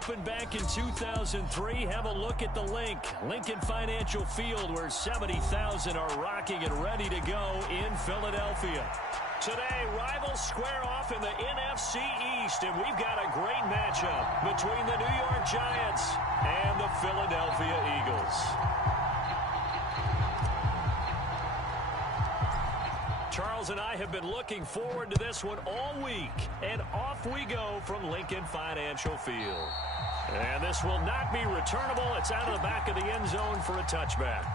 opened back in 2003. Have a look at the link. Lincoln Financial Field, where 70,000 are rocking and ready to go in Philadelphia. Today, rivals square off in the NFC East, and we've got a great matchup between the New York Giants and the Philadelphia Eagles. Charles and I have been looking forward to this one all week, and off we go from Lincoln Financial Field. And this will not be returnable. It's out of the back of the end zone for a touchback.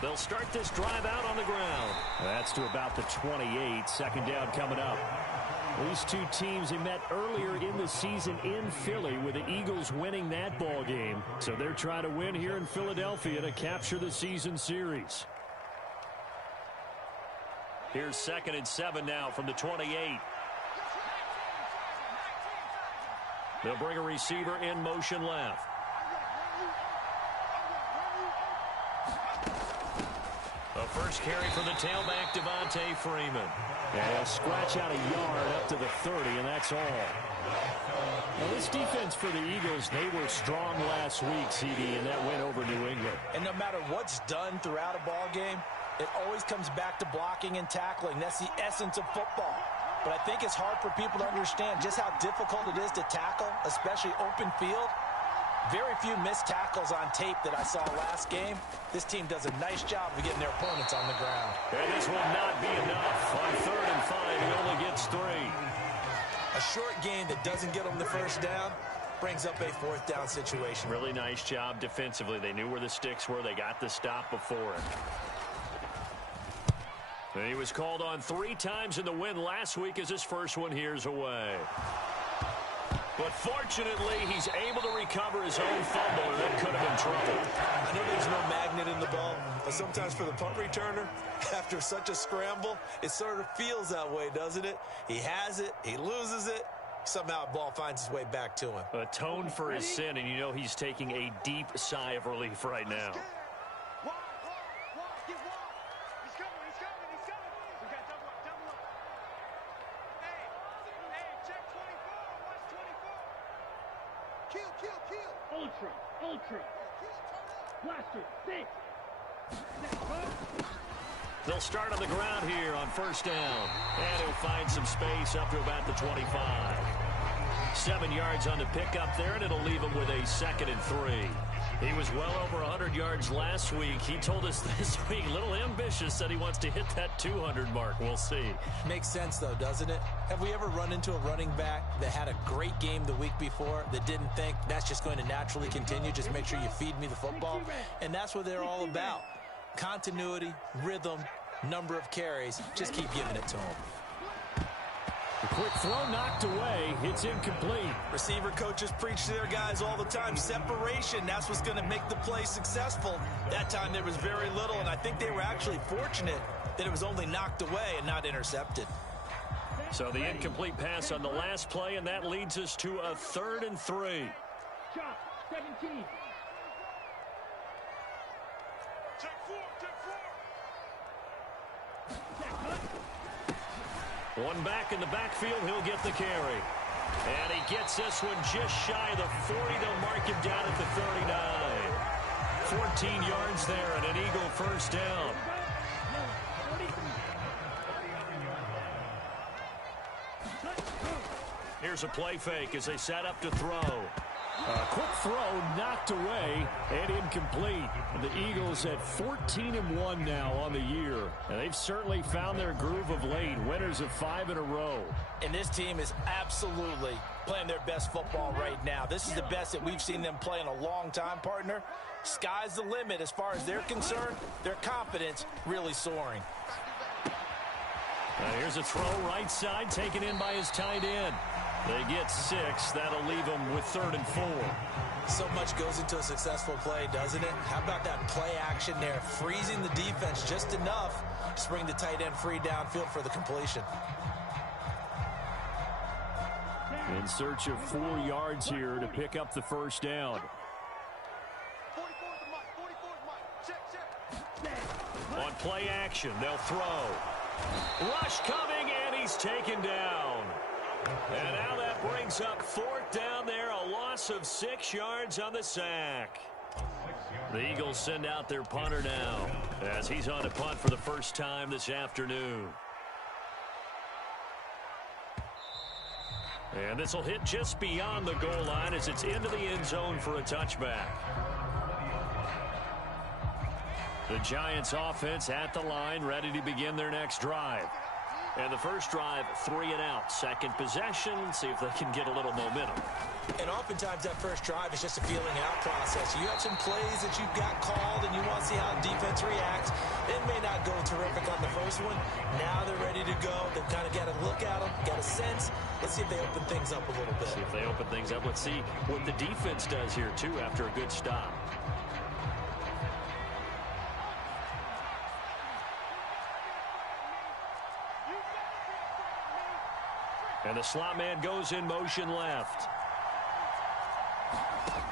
They'll start this drive out on the ground. That's to about the 28. Second down coming up. These two teams, they met earlier in the season in Philly with the Eagles winning that ball game. So they're trying to win here in Philadelphia to capture the season series. Here's 2nd and 7 now from the 28. They'll bring a receiver in motion left. The first carry for the tailback, Devontae Freeman. And he'll scratch out a yard up to the 30, and that's all. Now, this defense for the Eagles, they were strong last week, CD, and that win over New England. And no matter what's done throughout a ball game, it always comes back to blocking and tackling. That's the essence of football. But I think it's hard for people to understand just how difficult it is to tackle, especially open field. Very few missed tackles on tape that I saw last game. This team does a nice job of getting their opponents on the ground. And this will not be enough. On 3rd and 5, he only gets 3. A short game that doesn't get them the first down brings up a 4th down situation. Really nice job defensively. They knew where the sticks were. They got the stop before it. And he was called on 3 times in the win last week as his first one here's away. But fortunately, he's able to recover his own fumble, and that could have been trouble. I know there's no magnet in the ball, but sometimes for the punt returner, after such a scramble, it sort of feels that way, doesn't it? He has it, he loses it, somehow the ball finds its way back to him. Atoned for his sin, and you know he's taking a deep sigh of relief right now. Ultra. Blaster, big. They'll start on the ground here on 1st down. And he'll find some space up to about the 25. 7 yards on the pickup there, and it'll leave him with a 2nd and 3. He was well over 100 yards last week. He told us this week, a little ambitious, said he wants to hit that 200 mark. We'll see. Makes sense, though, doesn't it? Have we ever run into a running back that had a great game the week before that didn't think that's just going to naturally continue? Just make sure you feed me the football. And that's what they're all about. Continuity, rhythm, number of carries. Just keep giving it to them. The quick throw knocked away. It's incomplete. Receiver coaches preach to their guys all the time. Separation, that's what's going to make the play successful. That time there was very little, and I think they were actually fortunate that it was only knocked away and not intercepted. So the incomplete pass on the last play, and that leads us to a 3rd and 3. Chop, 17. One back in the backfield, he'll get the carry. And he gets this one just shy of the 40. They'll mark him down at the 39. 14 yards there and an Eagle 1st down. Here's a play fake as they set up to throw. A quick throw knocked away and incomplete. The Eagles at 14-1 now on the year. And they've certainly found their groove of late. Winners of 5 in a row. And this team is absolutely playing their best football right now. This is the best that we've seen them play in a long time, partner. Sky's the limit as far as they're concerned. Their confidence really soaring. Here's a throw right side taken in by his tight end. They get 6. That'll leave them with 3rd and 4. So much goes into a successful play, doesn't it? How about that play action there? Freezing the defense just enough to bring the tight end free downfield for the completion. In search of 4 yards here to pick up the first down. On play action, they'll throw. Rush coming, and he's taken down. And now that brings up 4th down there, a loss of 6 yards on the sack. The Eagles send out their punter now as he's on to punt for the first time this afternoon. And this will hit just beyond the goal line as it's into the end zone for a touchback. The Giants offense at the line, ready to begin their next drive. And the first drive, 3 and out. Second possession, see if they can get a little momentum. And oftentimes that first drive is just a feeling out process. You have some plays that you've got called and you want to see how the defense reacts. It may not go terrific on the first one. Now they're ready to go. They've kind of got to look at them, got a sense. Let's see if they open things up a little bit. See if they open things up. Let's see what the defense does here, too, after a good stop. And the slot man goes in motion left.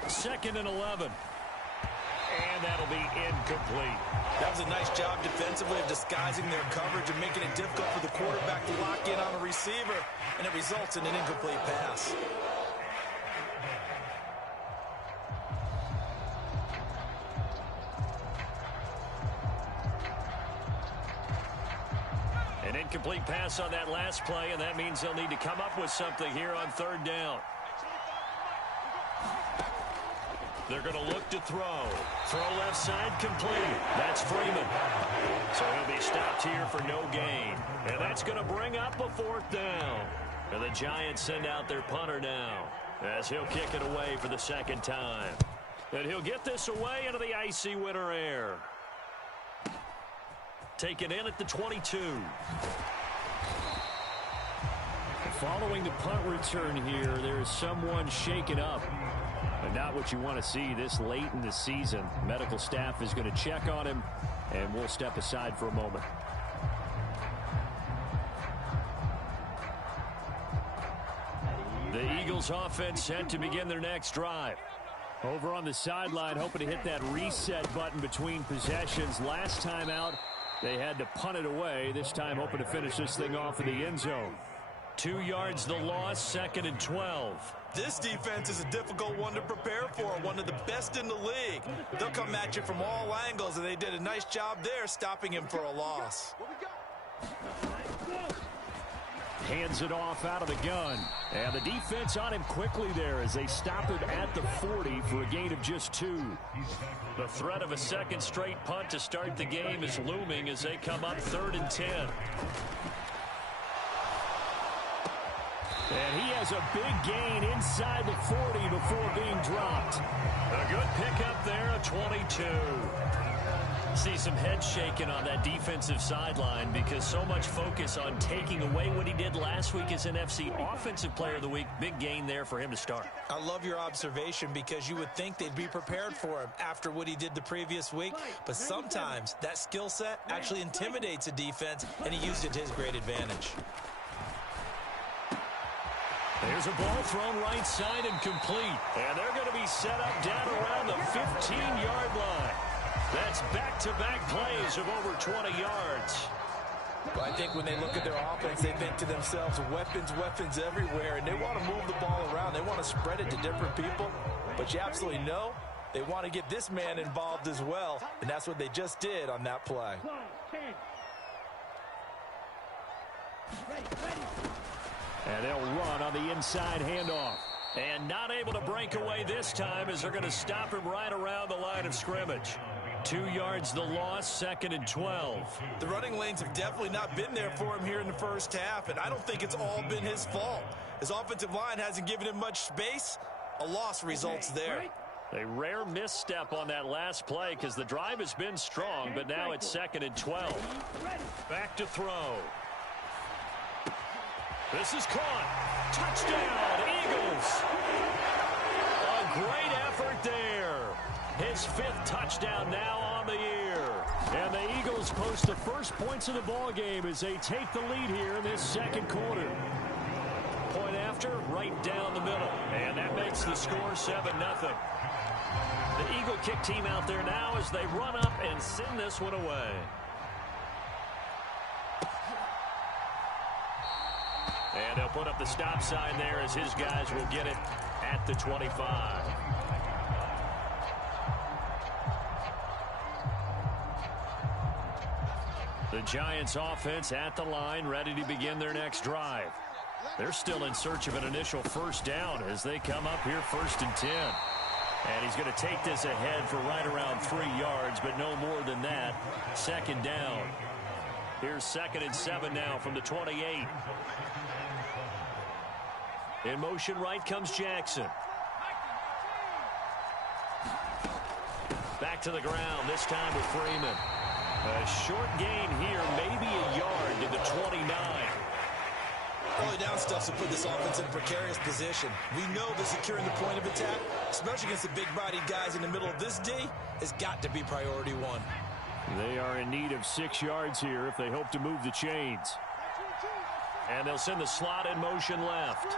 2nd and 11. And that'll be incomplete. That was a nice job defensively of disguising their coverage and making it difficult for the quarterback to lock in on a receiver. And it results in an incomplete pass. An incomplete pass on that last play, and that means they'll need to come up with something here on 3rd down. They're going to look to throw. Throw left side complete. That's Freeman. So he'll be stopped here for no gain. And that's going to bring up a 4th down. And the Giants send out their punter now as he'll kick it away for the 2nd time. And he'll get this away into the icy winter air. Taken in at the 22. Following the punt return here, there is someone shaken up. But not what you want to see this late in the season. Medical staff is going to check on him, and we'll step aside for a moment. The Eagles offense set to begin their next drive. Over on the sideline, hoping to hit that reset button between possessions. Last time out, they had to punt it away. This time hoping to finish this thing off in the end zone. 2 yards the loss, 2nd and 12. This defense is a difficult one to prepare for, one of the best in the league. They'll come at you from all angles, and they did a nice job there stopping him for a loss. Hands it off out of the gun. And the defense on him quickly there as they stop him at the 40 for a gain of just 2. The threat of a second straight punt to start the game is looming as they come up 3rd and 10. And he has a big gain inside the 40 before being dropped. A good pickup there, a 22. See some head shaking on that defensive sideline because so much focus on taking away what he did last week as NFC Offensive Player of the Week. Big gain there for him to start. I love your observation because you would think they'd be prepared for him after what he did the previous week. But sometimes that skill set actually intimidates a defense, and he used it to his great advantage. There's a ball thrown right side and complete. And they're going to be set up down around the 15-yard line. That's back-to-back plays of over 20 yards. Well, I think when they look at their offense, they think to themselves, weapons everywhere, and they want to move the ball around. They want to spread it to different people. But you absolutely know they want to get this man involved as well, and that's what they just did on that play. And they'll run on the inside handoff. And not able to break away this time as they're going to stop him right around the line of scrimmage. 2 yards the loss, 2nd and 12. The running lanes have definitely not been there for him here in the first half, and I don't think it's all been his fault. His offensive line hasn't given him much space. A loss results there. A rare misstep on that last play because the drive has been strong, but now it's 2nd and 12. Back to throw. This is caught. Touchdown, Eagles. A great effort there. His 5th touchdown now on the year. And the Eagles post the first points of the ball game as they take the lead here in this second quarter. Point after. after, right down the middle. And that makes the score 7-0. The Eagle kick team out there now as they run up and send this one away. And they'll put up the stop sign there as his guys will get it at the 25. The Giants offense at the line, ready to begin their next drive. They're still in search of an initial first down as they come up here 1st and 10. And he's going to take this ahead for right around 3 yards, but no more than that. 2nd down. Here's 2nd and 7 now from the 28. In motion right comes Jackson. Back to the ground, this time with Freeman. A short gain here, maybe a yard to the 29. Early down stuff to put this offense in a precarious position. We know that securing the point of attack, especially against the big-bodied guys in the middle of this D, has got to be priority one. They are in need of 6 yards here if they hope to move the chains. And they'll send the slot in motion left.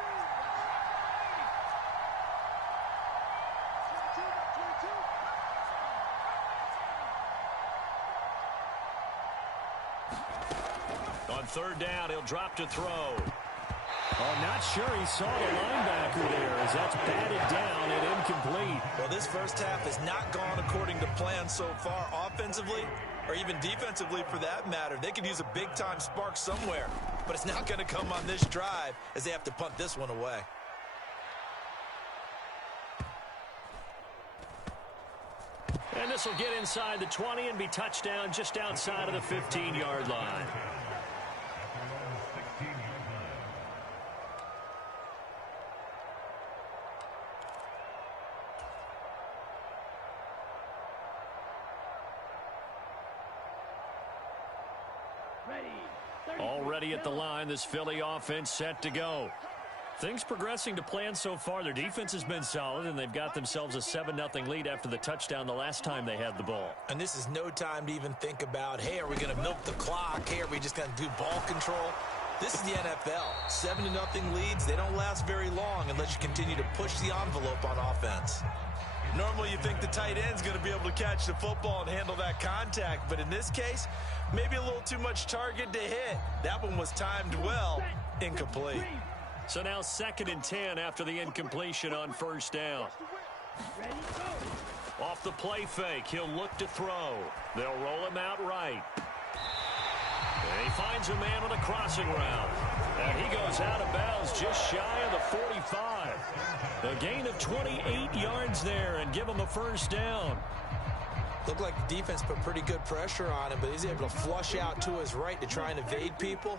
On 3rd down, he'll drop to throw. Oh, not sure he saw the linebacker there as that's batted down and incomplete. Well, this first half has not gone according to plan so far offensively or even defensively for that matter. They could use a big-time spark somewhere, but it's not going to come on this drive as they have to punt this one away. And this will get inside the 20 and be touchdown just outside of the 15-yard line. Already at the line, this Philly offense set to go. Things progressing to plan so far. Their defense has been solid, and they've got themselves a 7-0 lead after the touchdown the last time they had the ball. And this is no time to even think about, hey, are we going to milk the clock? Hey, are we just going to do ball control? This is the NFL. 7-0 leads, they don't last very long unless you continue to push the envelope on offense. Normally you think the tight end's going to be able to catch the football and handle that contact, but in this case, maybe a little too much target to hit. That one was timed well, incomplete. So now 2nd and 10 after the incompletion on 1st down. Off the play fake, he'll look to throw. They'll roll him out right. And he finds a man on a crossing route. And he goes out of bounds just shy of the 45. A gain of 28 yards there and give him a 1st down. Looked like the defense put pretty good pressure on him, but he's able to flush out to his right to try and evade people.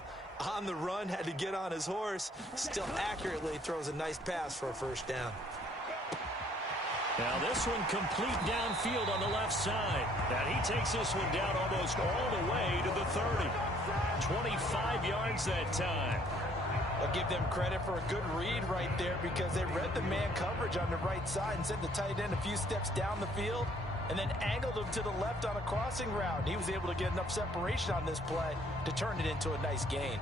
On the run, had to get on his horse. Still accurately throws a nice pass for a 1st down. Now this one complete downfield on the left side. And he takes this one down almost all the way to the 30. 25 yards that time. I'll give them credit for a good read right there because they read the man coverage on the right side and sent the tight end a few steps down the field and then angled him to the left on a crossing route. He was able to get enough separation on this play to turn it into a nice gain.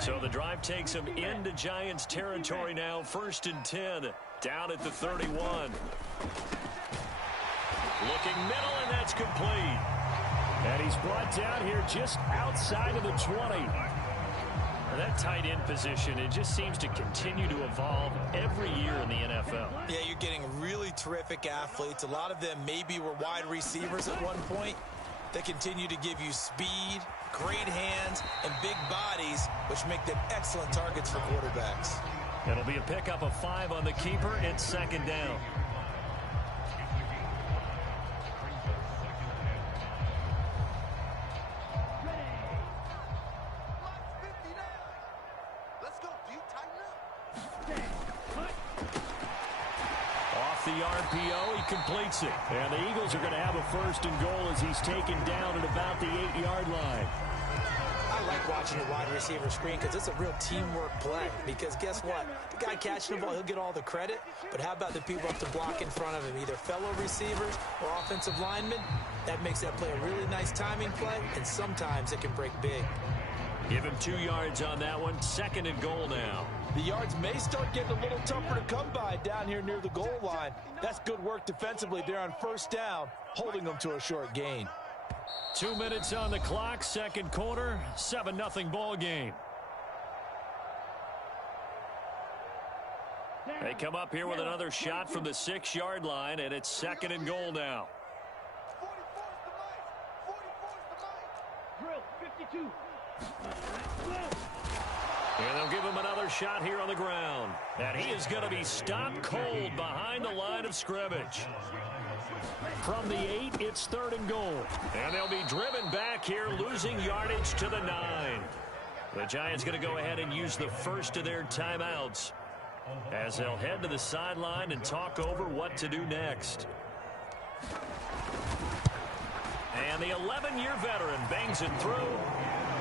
So the drive takes him into Giants territory now. 1st and 10 down at the 31. Looking middle, and that's complete. And he's brought down here just outside of the 20. That tight end position, it just seems to continue to evolve every year in the NFL. Yeah, you're getting really terrific athletes. A lot of them maybe were wide receivers at one point. They continue to give you speed, great hands, and big bodies, which make them excellent targets for quarterbacks. It'll be a pickup of 5 on the keeper. It's 2nd down. The RPO, he completes it. And the Eagles are going to have a 1st and goal as he's taken down at about the 8-yard line. I like watching your wide receiver screen because it's a real teamwork play. Because guess what? The guy catching the ball, he'll get all the credit. But how about the people up to block in front of him, either fellow receivers or offensive linemen? That makes that play a really nice timing play, and sometimes it can break big. Give him 2 yards on that one. 2nd and goal now. The yards may start getting a little tougher to come by down here near the goal line. That's good work defensively there on 1st down, holding them to a short gain. 2 minutes on the clock, 2nd quarter, 7-0 ball game. They come up here with another shot from the 6-yard line, and it's 2nd and goal now. Drill 52. And they'll give him another shot here on the ground. And he is going to be stopped cold behind the line of scrimmage. From the 8, it's 3rd and goal. And they'll be driven back here, losing yardage to the 9. The Giants going to go ahead and use the first of their timeouts as they'll head to the sideline and talk over what to do next. And the 11-year veteran bangs it through.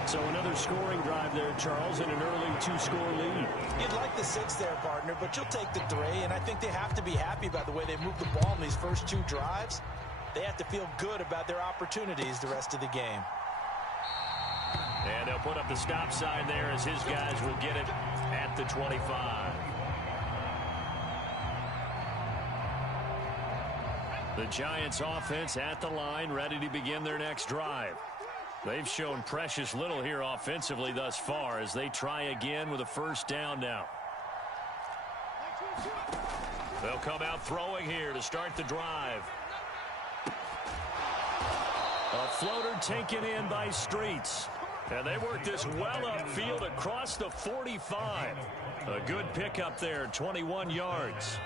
So another scoring drive there, Charles, and an early 2-score lead. You'd like the 6 there, partner, but you'll take the 3, and I think they have to be happy about the way they moved the ball in these first 2 drives. They have to feel good about their opportunities the rest of the game. And they'll put up the stop sign there as his guys will get it at the 25. The Giants offense at the line, ready to begin their next drive. They've shown precious little here offensively thus far as they try again with a 1st down now. They'll come out throwing here to start the drive. A floater taken in by Streets. And they work this well upfield across the 45. A good pickup there, 21 yards.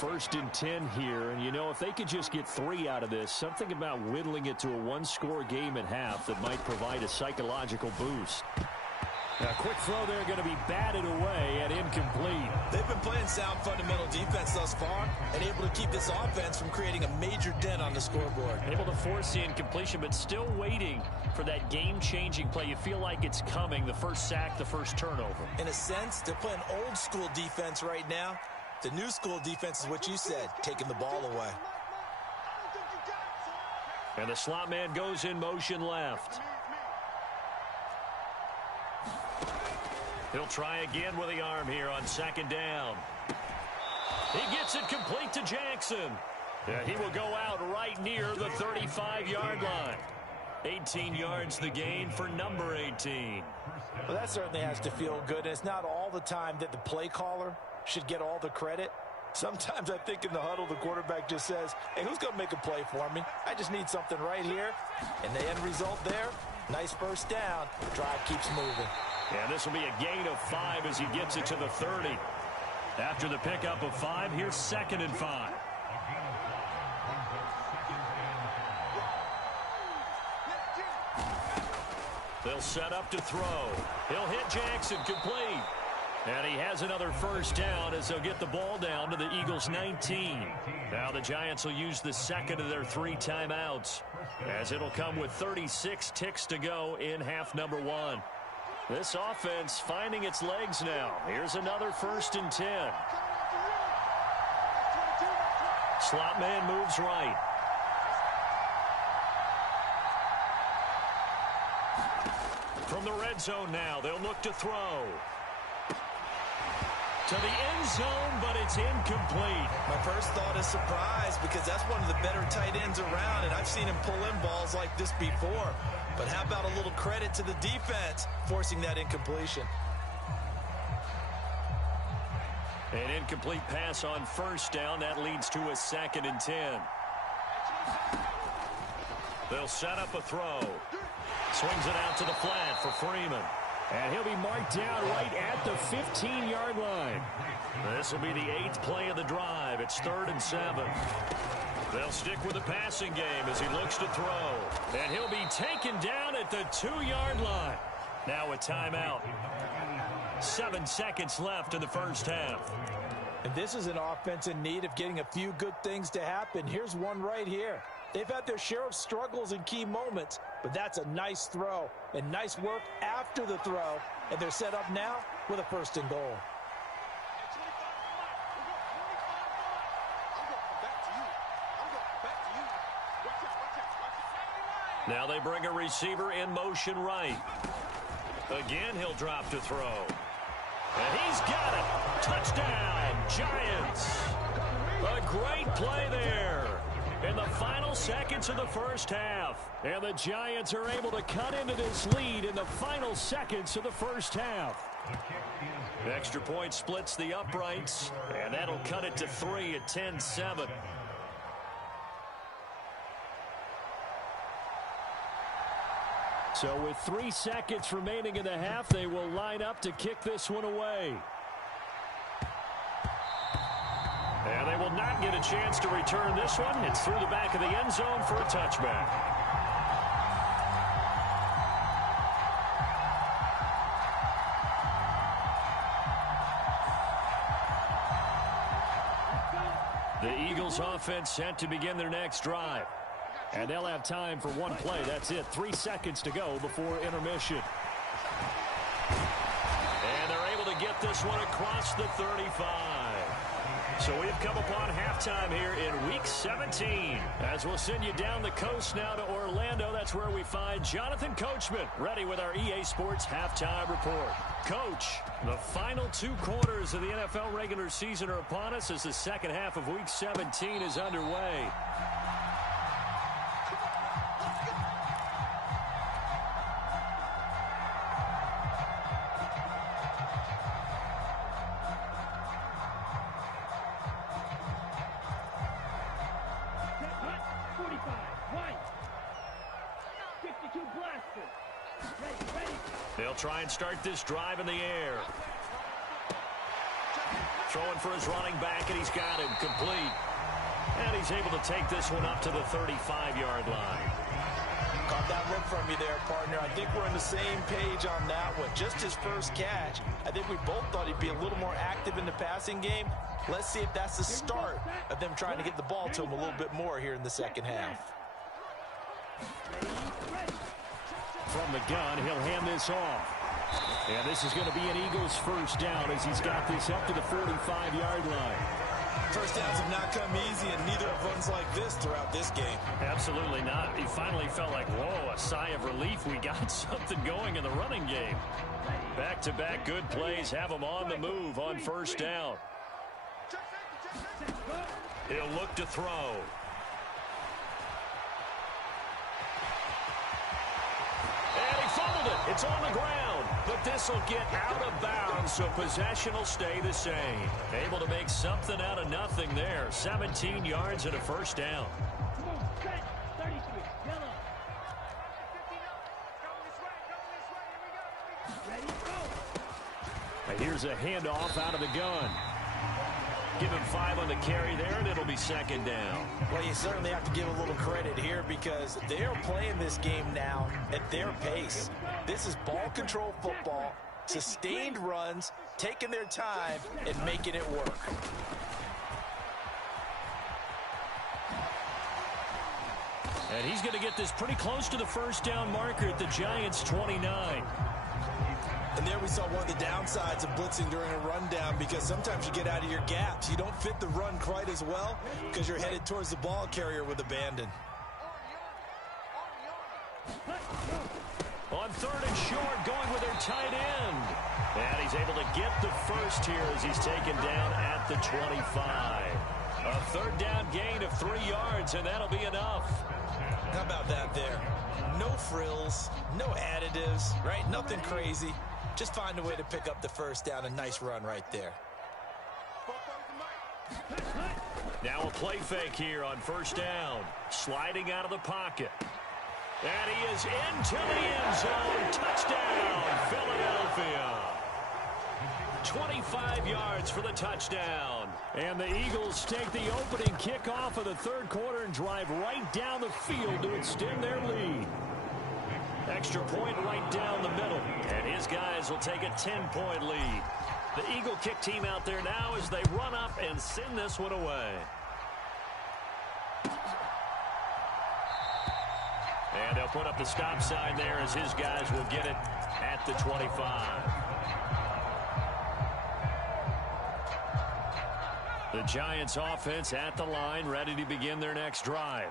1st and 10 here, and you know, if they could just get 3 out of this, something about whittling it to a 1-score game at half that might provide a psychological boost. A quick throw there going to be batted away and incomplete. They've been playing sound fundamental defense thus far and able to keep this offense from creating a major dent on the scoreboard. Able to force the incompletion, but still waiting for that game-changing play. You feel like it's coming, the first sack, the first turnover. In a sense, they're playing old-school defense right now. The new school defense is what you said, taking the ball away. And the slot man goes in motion left. He'll try again with the arm here on 2nd down. He gets it complete to Jackson. Yeah, he will go out right near the 35-yard line. 18 yards the gain for number 18. Well, that certainly has to feel good. And it's not all the time that the play caller should get all the credit. Sometimes I think in the huddle, the quarterback just says, hey, who's going to make a play for me? I just need something right here. And the end result there, nice 1st down. Drive keeps moving. And this will be a gain of 5 as he gets it to the 30. After the pickup of 5, here's 2nd and 5. They'll set up to throw. He'll hit Jackson, complete. And he has another 1st down as they'll get the ball down to the Eagles' 19. Now the Giants will use the 2nd of their 3 timeouts as it'll come with 36 ticks to go in half number 1. This offense finding its legs now. Here's another 1st and 10. Slot man moves right. From the red zone now, they'll look to throw. To the end zone, but it's incomplete. My first thought is surprise because that's one of the better tight ends around, and I've seen him pull in balls like this before. But how about a little credit to the defense forcing that incompletion? An incomplete pass on 1st down. That leads to a 2nd and 10. They'll set up a throw. Swings it out to the flat for Freeman. And he'll be marked down right at the 15-yard line. This will be the 8th play of the drive. It's 3rd and 7. They'll stick with the passing game as he looks to throw. And he'll be taken down at the 2-yard line. Now a timeout. 7 seconds left in the 1st half. And this is an offense in need of getting a few good things to happen. Here's one right here. They've had their share of struggles in key moments, but that's a nice throw and nice work after the throw, and they're set up now with a first and goal. Now they bring a receiver in motion right. Again, he'll drop to throw. And he's got it. Touchdown, Giants. A great play there in the final seconds of the first half. And the Giants are able to cut into this lead in the final seconds of the first half. The extra point splits the uprights, and that'll cut it to 3 at 10-7. So with 3 seconds remaining in the half, they will line up to kick this one away. And they will not get a chance to return this one. It's through the back of the end zone for a touchback. The Eagles offense set to begin their next drive. And they'll have time for one play. That's it. 3 seconds to go before intermission. And they're able to get this one across the 35. So we've come upon halftime here in Week 17. As we'll send you down the coast now to Orlando. That's where we find Jonathan Coachman ready with our EA Sports Halftime Report. Coach, the final 2 quarters of the NFL regular season are upon us as the second half of Week 17 is underway. They'll try and start this drive in the air. Throwing for his running back, and he's got him complete. And he's able to take this one up to the 35-yard line. Caught that look from you there, partner. I think we're on the same page on that one. Just his first catch. I think we both thought he'd be a little more active in the passing game. Let's see if that's the start of them trying to get the ball to him a little bit more here in the second half. From the gun, he'll hand this off. And this is going to be an Eagles first down as he's got this up to the 45-yard line. First downs have not come easy, and neither have runs like this throughout this game. Absolutely not. He finally felt like, whoa, a sigh of relief. We got something going in the running game. Back-to-back good plays have him on the move on first down. He'll look to throw. And he fumbled it. It's on the ground. But this will get out of bounds, so possession will stay the same. Able to make something out of nothing there. 17 yards and a first down. And here's a handoff out of the gun. Give him 5 on the carry there, and it'll be second down. Well, you certainly have to give a little credit here because they're playing this game now at their pace. This is ball control football, sustained runs, taking their time, and making it work. And he's going to get this pretty close to the first down marker at the Giants' 29. And there we saw one of the downsides of blitzing during a rundown because sometimes you get out of your gaps. You don't fit the run quite as well because you're headed towards the ball carrier with abandon. On third and short, going with their tight end. And he's able to get the first here as he's taken down at the 25. A third down gain of 3 yards, and that'll be enough. How about that there? No frills, no additives, right? Nothing crazy. Just find a way to pick up the first down. A nice run right there. Now a play fake here on first down. Sliding out of the pocket. And he is into the end zone. Touchdown, Philadelphia. 25 yards for the touchdown. And the Eagles take the opening kickoff of the third quarter and drive right down the field to extend their lead. Extra point right down the middle. And his guys will take a 10-point lead. The Eagle kick team out there now as they run up and send this one away. And they'll put up the stop sign there as his guys will get it at the 25. The Giants offense at the line, ready to begin their next drive.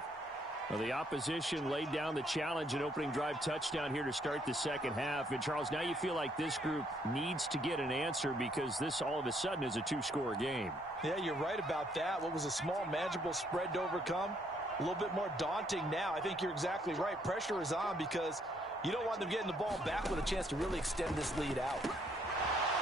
Well, the opposition laid down the challenge and opening drive touchdown here to start the second half. And, Charles, now you feel like this group needs to get an answer because this all of a sudden is a two-score game. Yeah, you're right about that. What was a small, manageable spread to overcome? A little bit more daunting now. I think you're exactly right. Pressure is on because you don't want them getting the ball back with a chance to really extend this lead out.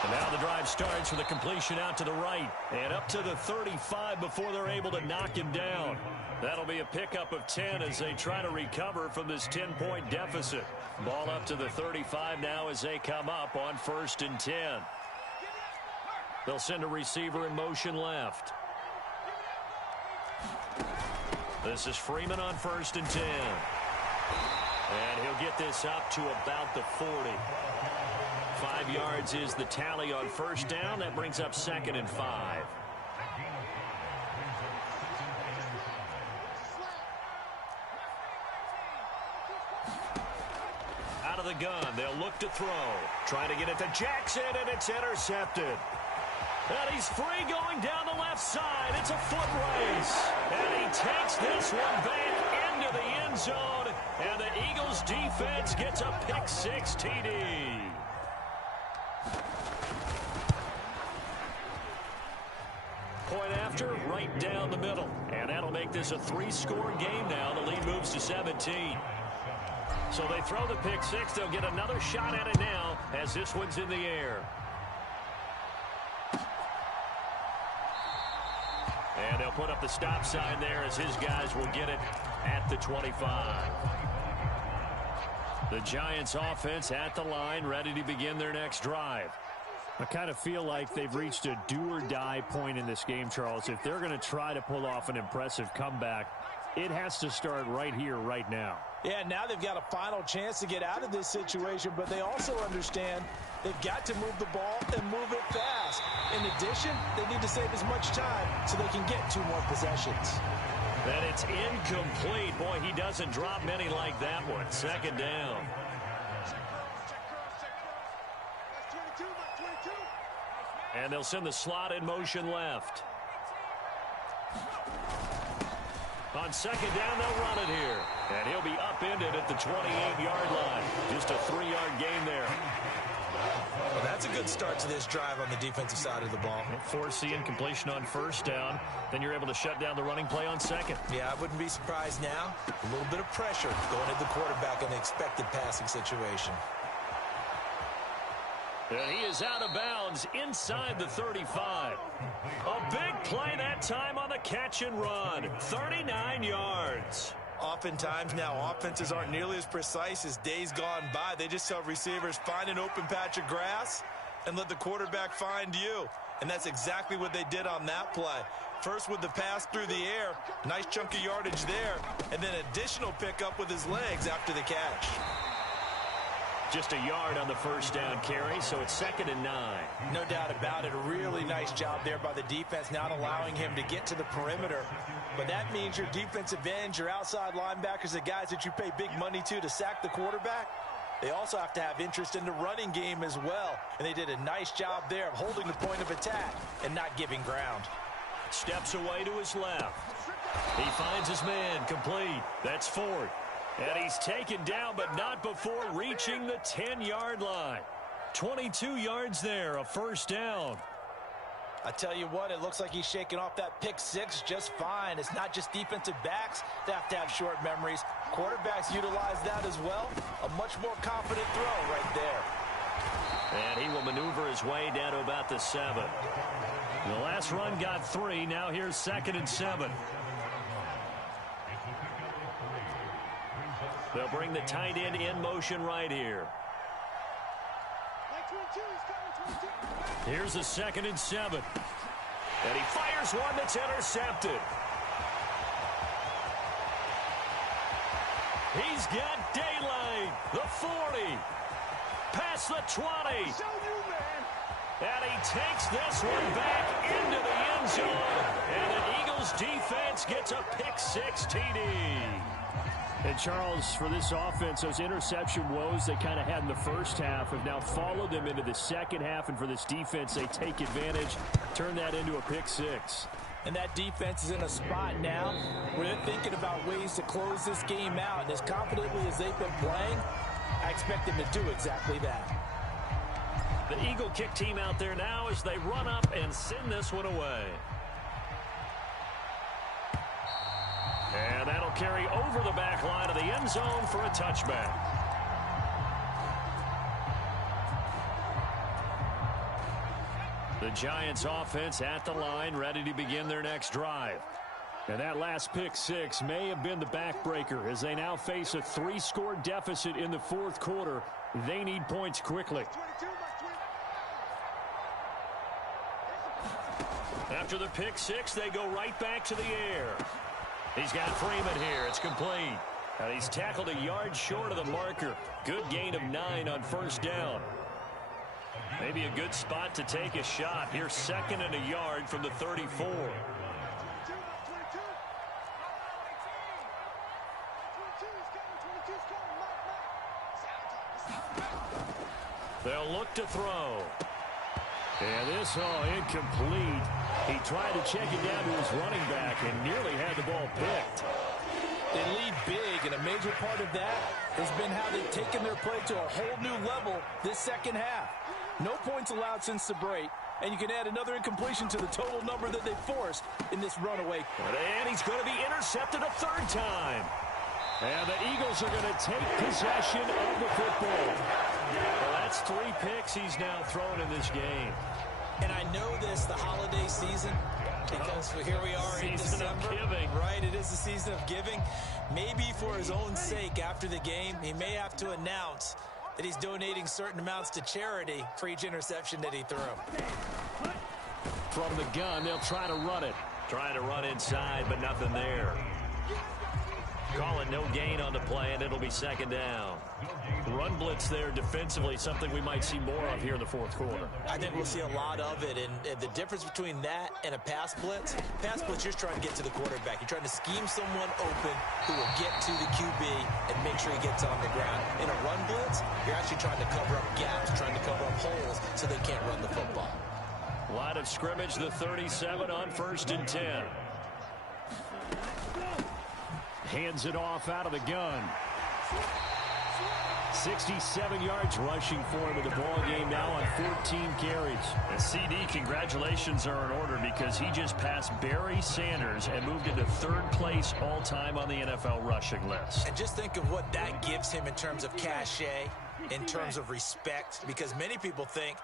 And now the drive starts with a completion out to the right and up to the 35 before they're able to knock him down. That'll be a pickup of 10 as they try to recover from this 10-point deficit. Ball up to the 35 now as they come up on 1st and 10. They'll send a receiver in motion left. This is Freeman on 1st and 10. And he'll get this up to about the 40. 5 yards is the tally on 1st down. That brings up 2nd and 5. Out of the gun, they'll look to throw. Trying to get it to Jackson, and it's intercepted. And he's free going down the left side. It's a foot race. And he takes this one back into the end zone. And the Eagles defense gets a pick-6 TD. Point after, right down the middle. And that'll make this a 3-score game now. The lead moves to 17. So they throw the pick-6. They'll get another shot at it now as this one's in the air. And they'll put up the stop sign there as his guys will get it at the 25. The Giants offense at the line, ready to begin their next drive. I kind of feel like they've reached a do-or-die point in this game, Charles. If they're going to try to pull off an impressive comeback, it has to start right here, right now. Yeah, now they've got a final chance to get out of this situation, but they also understand they've got to move the ball and move it fast. In addition, they need to save as much time so they can get 2 more possessions. And it's incomplete. Boy, he doesn't drop many like that one. 2nd down. And they'll send the slot in motion left. On 2nd down, they'll run it here. And he'll be upended at the 28-yard line. Just a 3-yard gain there. Well, that's a good start to this drive on the defensive side of the ball. Forcing completion on 1st down. Then you're able to shut down the running play on 2nd. Yeah, I wouldn't be surprised now. A little bit of pressure going at the quarterback in the expected passing situation. And he is out of bounds inside the 35. A big play that time on the catch and run. 39 yards. Oftentimes now, offenses aren't nearly as precise as days gone by. They just tell receivers, find an open patch of grass and let the quarterback find you. And that's exactly what they did on that play. First with the pass through the air, nice chunk of yardage there, and then additional pickup with his legs after the catch. Just a yard on the 1st down carry, so it's 2nd and 9. No doubt about it. A really nice job there by the defense, not allowing him to get to the perimeter. But that means your defensive ends, your outside linebackers, the guys that you pay big money to sack the quarterback, they also have to have interest in the running game as well. And they did a nice job there of holding the point of attack and not giving ground. Steps away to his left. He finds his man complete. That's Ford. And he's taken down, but not before reaching the 10-yard line. 22 yards there, a 1st down. I tell you what, it looks like he's shaking off that pick-6 just fine. It's not just defensive backs that have to have short memories. Quarterbacks utilize that as well. A much more confident throw right there. And he will maneuver his way down to about the 7. The last run got 3. Now here's 2nd and 7. They'll bring the tight end in motion right here. Here's a 2nd and 7. And he fires one that's intercepted. He's got daylight. The 40. Past the 20. And he takes this one back into the end zone. And the Eagles defense gets a pick-6 TD. And Charles, for this offense, those interception woes they kind of had in the first half have now followed them into the second half. And for this defense, they take advantage, turn that into a pick six. And that defense is in a spot now where they're thinking about ways to close this game out. And as confidently as they've been playing, I expect them to do exactly that. The Eagle kick team out there now as they run up and send this one away. And that'll carry over the back line of the end zone for a touchback. The Giants offense at the line, ready to begin their next drive. And that last pick six may have been the backbreaker as they now face a 3-score deficit in the fourth quarter. They need points quickly. After the pick six, they go right back to the air. He's got Freeman here. It's complete. And he's tackled a yard short of the marker. Good gain of 9 on first down. Maybe a good spot to take a shot. Here's 2nd and a yard from the 34. They'll look to throw. And this, incomplete. He tried to check it down to his running back and nearly had the ball picked. They lead big, and a major part of that has been how they've taken their play to a whole new level this second half. No points allowed since the break, and you can add another incompletion to the total number that they forced in this runaway. And he's going to be intercepted a 3rd time. And the Eagles are going to take possession of the football. Well, that's 3 picks he's now thrown in this game. And I know this, the holiday season, because here we are in December. Season of giving. Right, it is the season of giving. Maybe for his own sake after the game, he may have to announce that he's donating certain amounts to charity for each interception that he threw. From the gun, they'll try to run it. Trying to run inside, but nothing there. Call it no gain on the play, and it'll be 2nd down. Run blitz there defensively, something we might see more of here in the fourth quarter. I think we'll see a lot of it, and the difference between that and a pass blitz, you're just trying to get to the quarterback. You're trying to scheme someone open who will get to the QB and make sure he gets on the ground. In a run blitz, you're actually trying to cover up gaps, trying to cover up holes so they can't run the football. Line of scrimmage, the 37 on 1st and 10. Hands it off out of the gun. 67 yards rushing for him in the ball game now on 14 carries. And CD, congratulations are in order because he just passed Barry Sanders and moved into 3rd place all-time on the NFL rushing list. And just think of what that gives him in terms of cachet, in terms of respect, because many people think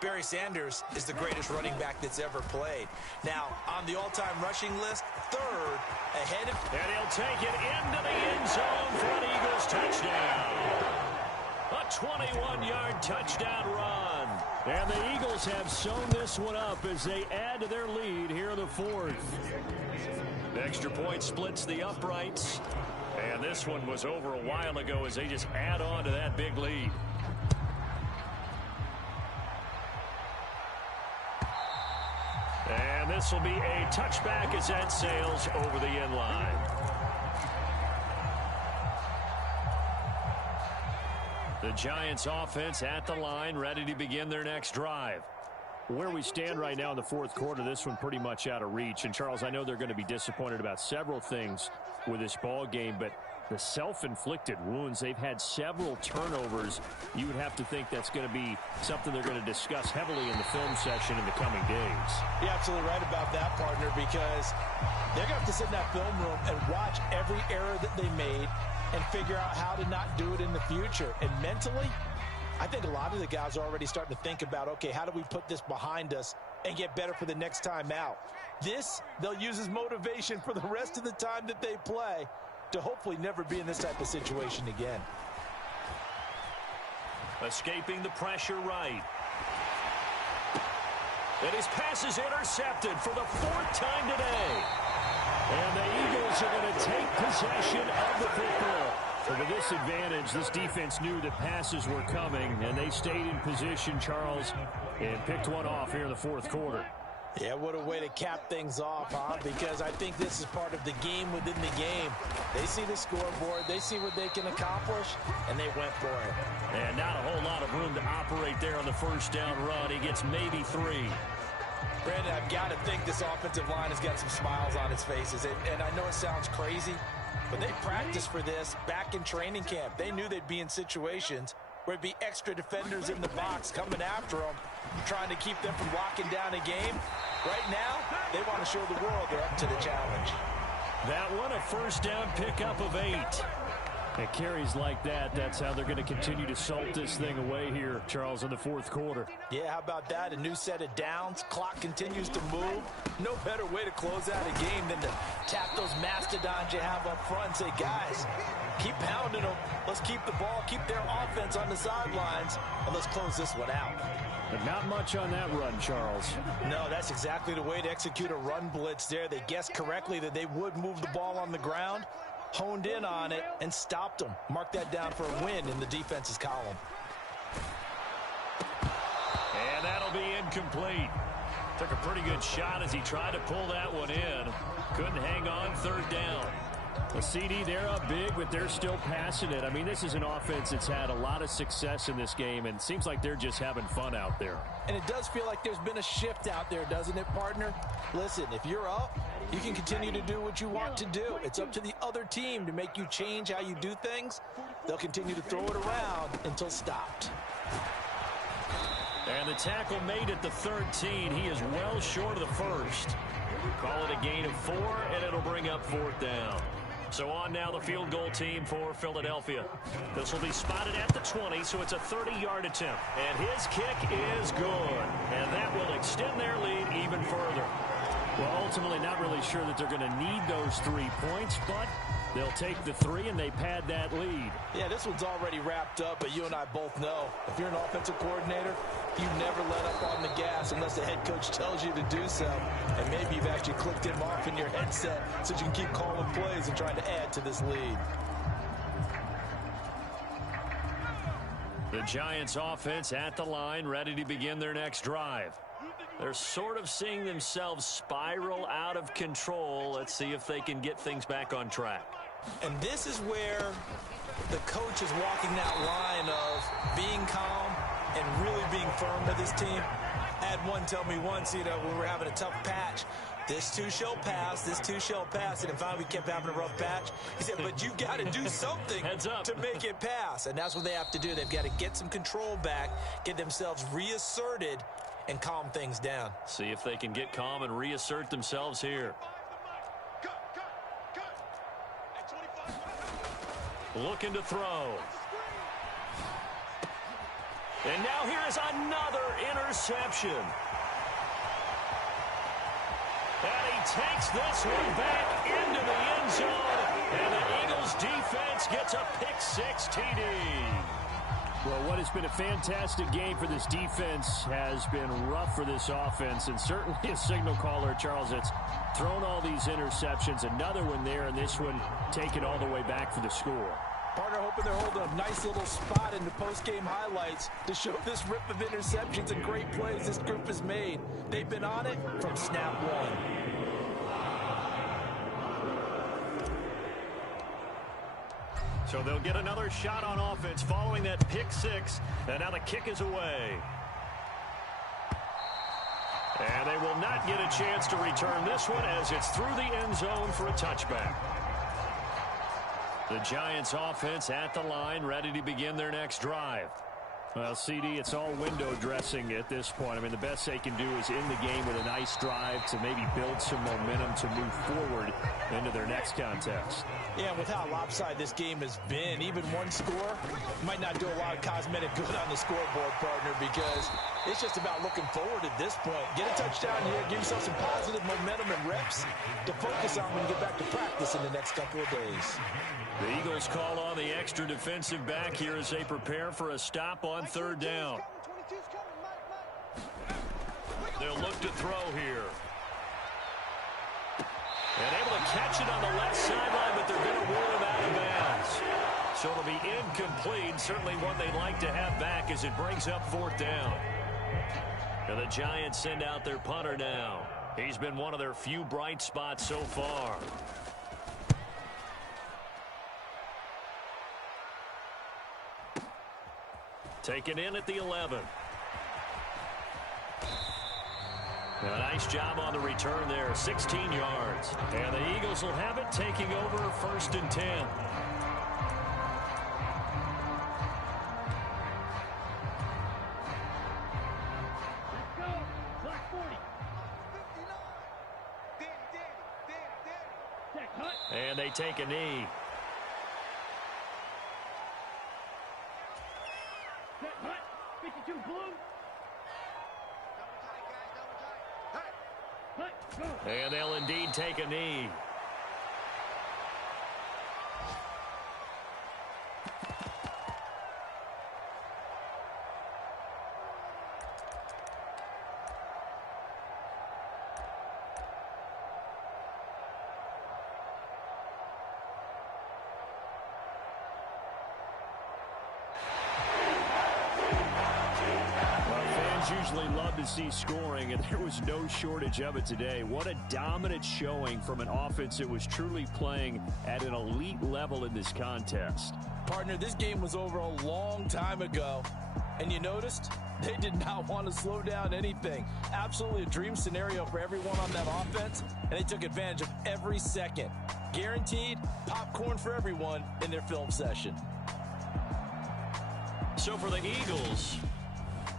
Barry Sanders is the greatest running back that's ever played. Now, on the all-time rushing list, 3rd, ahead of... And he'll take it into the end zone for an Eagles touchdown. A 21-yard touchdown run. And the Eagles have sewn this one up as they add to their lead here in the 4th. The extra point splits the uprights. And this one was over a while ago as they just add on to that big lead. And this will be a touchback as that sails over the end line. The Giants offense at the line, ready to begin their next drive. Where we stand right now in the fourth quarter, this one pretty much out of reach. And, Charles, I know they're going to be disappointed about several things with this ball game, but the self-inflicted wounds, they've had several turnovers. You would have to think that's going to be something they're going to discuss heavily in the film session in the coming days. You're absolutely right about that, partner, because they're going to have to sit in that film room and watch every error that they made and figure out how to not do it in the future. And mentally, I think a lot of the guys are already starting to think about, okay, how do we put this behind us and get better for the next time out? This, they'll use as motivation for the rest of the time that they play to hopefully never be in this type of situation again. Escaping the pressure right. And his pass is intercepted for the 4th time today. And the Eagles are going to take possession of the football. So with this advantage, this defense knew that passes were coming, and they stayed in position, Charles, and picked one off here in the fourth quarter. Yeah, what a way to cap things off, huh? Because I think this is part of the game within the game. They see the scoreboard, they see what they can accomplish, and they went for it. And not a whole lot of room to operate there on the first down run. He gets maybe 3. Brandon, I've got to think this offensive line has got some smiles on its faces. And I know it sounds crazy, but they practiced for this back in training camp. They knew they'd be in situations where it'd be extra defenders in the box coming after them, trying to keep them from locking down a game. Right now, they want to show the world they're up to the challenge. That one, a first down pickup of 8. It carries like that. That's how they're going to continue to salt this thing away here, Charles, in the fourth quarter. Yeah, how about that? A new set of downs. Clock continues to move. No better way to close out a game than to tap those mastodons you have up front and say, guys, keep pounding them. Let's keep the ball, keep their offense on the sidelines, and let's close this one out. But not much on that run, Charles. No, that's exactly the way to execute a run blitz there. They guessed correctly that they would move the ball on the ground, honed in on it, and stopped them. Mark that down for a win in the defense's column. And that'll be incomplete. Took a pretty good shot as he tried to pull that one in. Couldn't hang on, third down. The CD, they're up big, but they're still passing it. I mean, this is an offense that's had a lot of success in this game, and it seems like they're just having fun out there. And it does feel like there's been a shift out there, doesn't it, partner? Listen, if you're up, you can continue to do what you want to do. It's up to the other team to make you change how you do things. They'll continue to throw it around until stopped. And the tackle made at the 13. He is well short of the first. Call it a gain of 4, and it'll bring up fourth down. So on now the field goal team for Philadelphia. This will be spotted at the 20, so it's a 30-yard attempt. And his kick is good. And that will extend their lead even further. Well, ultimately not really sure that they're going to need those 3 points, but they'll take the 3 and they pad that lead. Yeah, this one's already wrapped up, but you and I both know if you're an offensive coordinator, you never let up on the gas unless the head coach tells you to do so. And maybe you've actually clicked him off in your headset so you can keep calling plays and trying to add to this lead. The Giants offense at the line, ready to begin their next drive. They're sort of seeing themselves spiral out of control. Let's see if they can get things back on track. And this is where the coach is walking that line of being calm and really being firm with his team. I had one tell me once, when we were having a tough patch, this too shall pass, this too shall pass. And finally we kept having a rough patch. He said, but you got to do something to make it pass. And that's what they have to do. They've got to get some control back, get themselves reasserted, and calm things down. See if they can get calm and reassert themselves here. Looking to throw. And now here is another interception. And he takes this one back into the end zone. And the Eagles defense gets a pick-6 TD. Well, what has been a fantastic game for this defense has been rough for this offense, and certainly a signal caller, Charles, that's thrown all these interceptions. Another one there, and this one taken all the way back for the score. Partner hoping they're holding a nice little spot in the post-game highlights to show this rip of interceptions and great plays this group has made. They've been on it from snap one. So they'll get another shot on offense following that pick-6, and now the kick is away. And they will not get a chance to return this one as it's through the end zone for a touchback. The Giants offense at the line, ready to begin their next drive. Well, CD, it's all window dressing at this point. I mean, the best they can do is end the game with a nice drive to maybe build some momentum to move forward into their next contest. Yeah, with how lopsided this game has been, even one score might not do a lot of cosmetic good on the scoreboard, partner, because it's just about looking forward at this point. Get a touchdown here, give yourself some positive momentum and reps to focus on when you get back to practice in the next couple of days. The Eagles call on the extra defensive back here as they prepare for a stop on third down. They'll look to throw here. And able to catch it on the left sideline, but they're going to rule him out of bounds. So it'll be incomplete. Certainly one they'd like to have back as it brings up fourth down. And the Giants send out their punter now. He's been one of their few bright spots so far. Taken in at the 11. A nice job on the return there, 16 yards. And the Eagles will have it, taking over 1st and 10. Let's go. Black 40. Check, hut. And they take a knee. Set, hut. 52 blue. Hut, go. And they'll indeed take a knee. Usually love to see scoring, and there was no shortage of it today. What a dominant showing from an offense that was truly playing at an elite level in this contest. Partner, this game was over a long time ago, and you noticed they did not want to slow down anything. Absolutely a dream scenario for everyone on that offense, and they took advantage of every second. Guaranteed popcorn for everyone in their film session. So for the Eagles,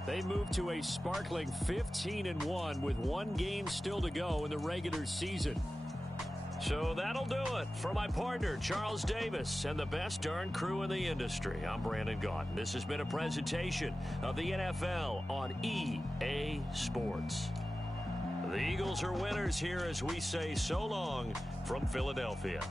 they move to a sparkling 15-1 with one game still to go in the regular season. So that'll do it for my partner, Charles Davis, and the best darn crew in the industry. I'm Brandon Gaudin. This has been a presentation of the NFL on EA Sports. The Eagles are winners here as we say so long from Philadelphia.